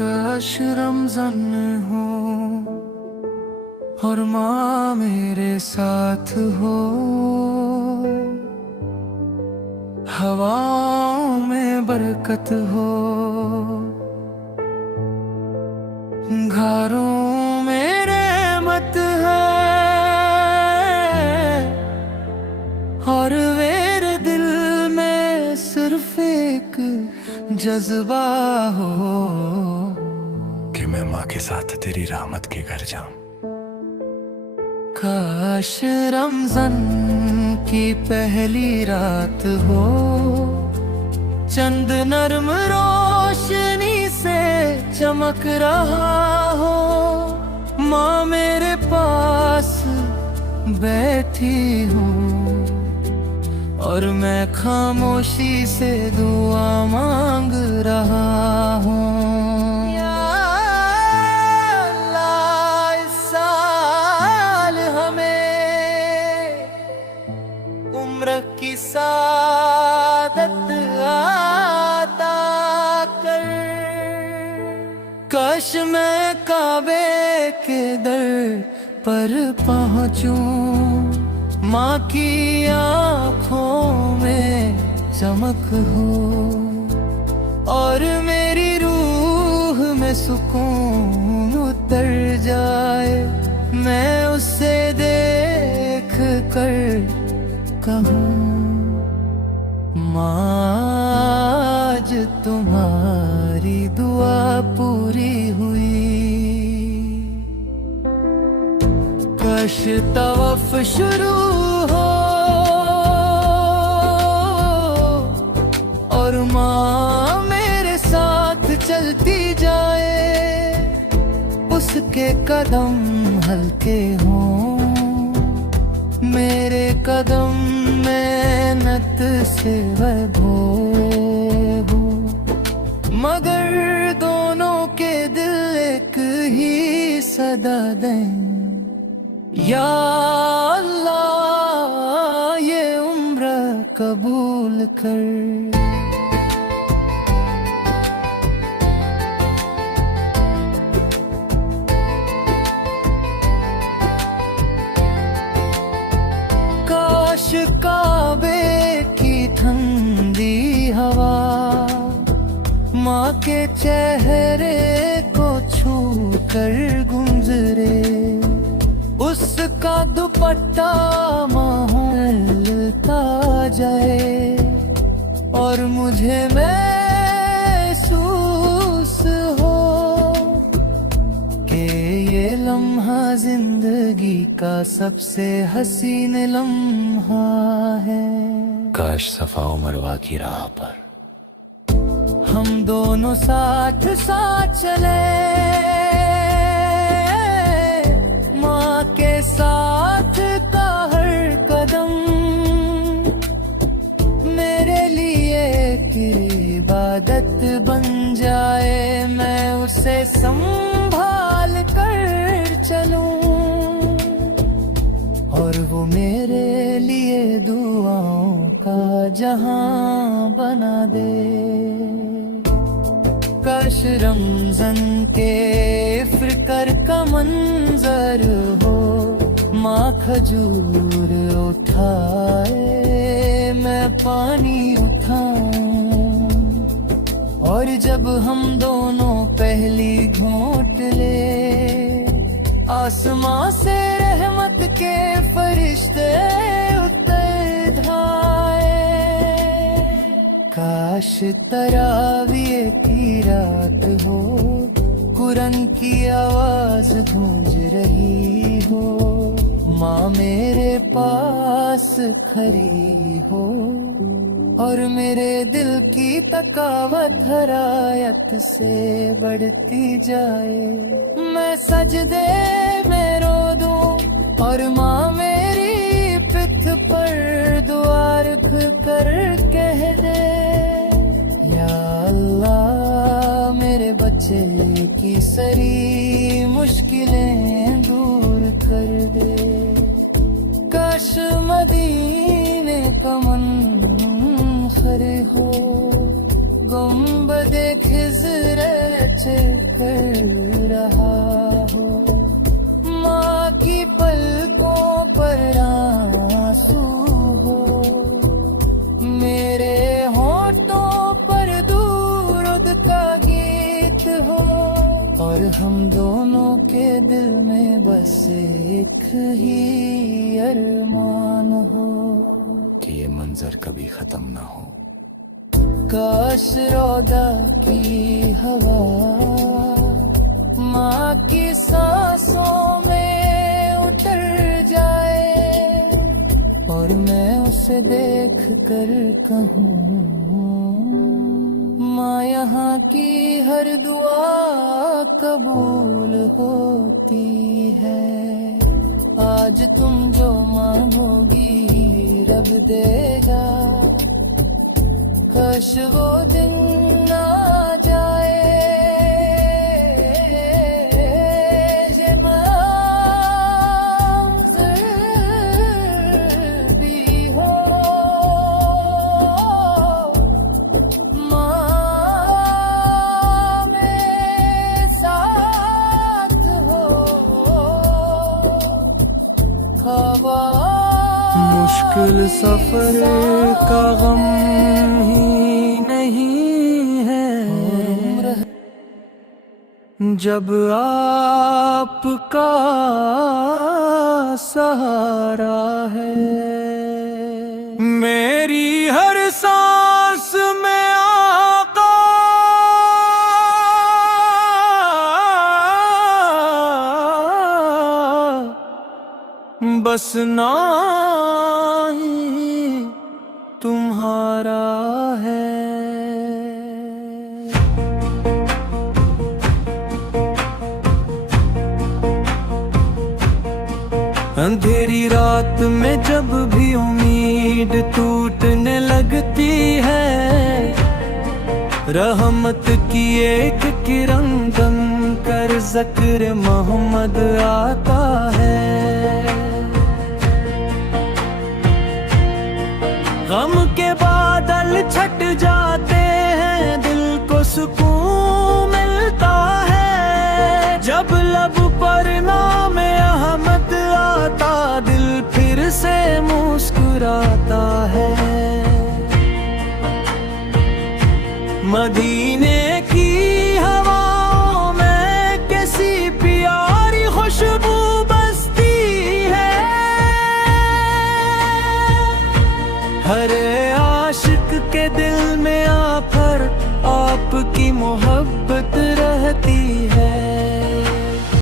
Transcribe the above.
काश रमजान हो और माँ मेरे साथ हो, हवाओं में बरकत हो, घरों में रहमत है और मेरे दिल में सिर्फ एक जज्बा हो कि मैं माँ के साथ तेरी रहमत के घर जाऊं। काश रमजान की पहली रात हो, चंद नर्म रोशनी से चमक रहा हो, माँ मेरे पास बैठी हूँ और मैं खामोशी से दुआ मांग रहा हूँ। या अल्लाह, इस साल हमें उम्र की सादत अता कर। काश मैं काबे के दर पर पहुँचूं, माँ की आँखों में चमक हो और मेरी रूह में सुकून उतर जाए, मैं उसे देख कर कहूँ, माँ आज तुम्हारी दुआ पूरी हुई। काश तवफ शुरू हो और माँ मेरे साथ चलती जाए, उसके कदम हल्के हों, मेरे कदम मेहनत से भो, मगर दोनों के दिल एक ही सदा दें, या अल्लाह ये उम्र कबूल कर। काश काबे की ठंडी हवा माँ के चेहरे को छू कर गुजरे, उसका दुपट्टा महलता जाए और मुझे महसूस हो कि ये लम्हा जिंदगी का सबसे हसीन लम्हा है। काश सफा मरवा की राह पर हम दोनों साथ साथ चले, माँ के साथ का हर कदम मेरे लिए की इबादत बन जाए, मैं उसे संभाल कर चलूं और वो मेरे लिए दुआओं का जहां बना दे। काश रमजान के फिक्र का मंजर हो, माँ खजूर उठाए मैं पानी उठाऊं और जब हम दोनों पहली घोंट ले, आसमां से रहमत के फरिश्ते उतर आए। काश तरावीह की रात हो, कुरान की आवाज गूंज रही हो, माँ मेरे पास खड़ी हो और मेरे दिल की तकावत हरायत से बढ़ती जाए, मैं सजदे में रो दूं और माँ मेरी पिठ पर दुआ रख कर कह दे, या अल्लाह मेरे बच्चे की सारी मुश्किलें दूर कर दे। काश मदीने का मंज़र हो, गुंबद खिज़र चेक और हम दोनों के दिल में बस एक ही अरमान हो कि ये मंजर कभी खत्म ना हो। काश रौदा की हवा माँ की सांसों में उतर जाए और मैं उसे देख कर कहूँ माँ यहाँ की हर दुआ कबूल होती है। आज तुम जो मांगोगी रब देगा, काश वो दिन आ जाए ये मंज़िल भी हो माँ में साथ हो। हवा मुश्किल सफर का गम ही नहीं है जब आपका सहारा है। मेरी हर सांस में आका बस नाम ही तुम्हारा है। अंधेरी रात में जब भी उम्मीद टूटने लगती है, रहमत की एक किरण बन कर ज़िक्र मोहम्मद आता है। गम के बादल छट जाते हैं, दिल को सुकून मिलता है। जब लब पर नाम अहमद आता, दिल फिर से मुस्कुराता है। मदीने की हवाओं में कैसी प्यारी खुशबू बसती है। हर आशिक के दिल में आकर आपकी मोहब्बत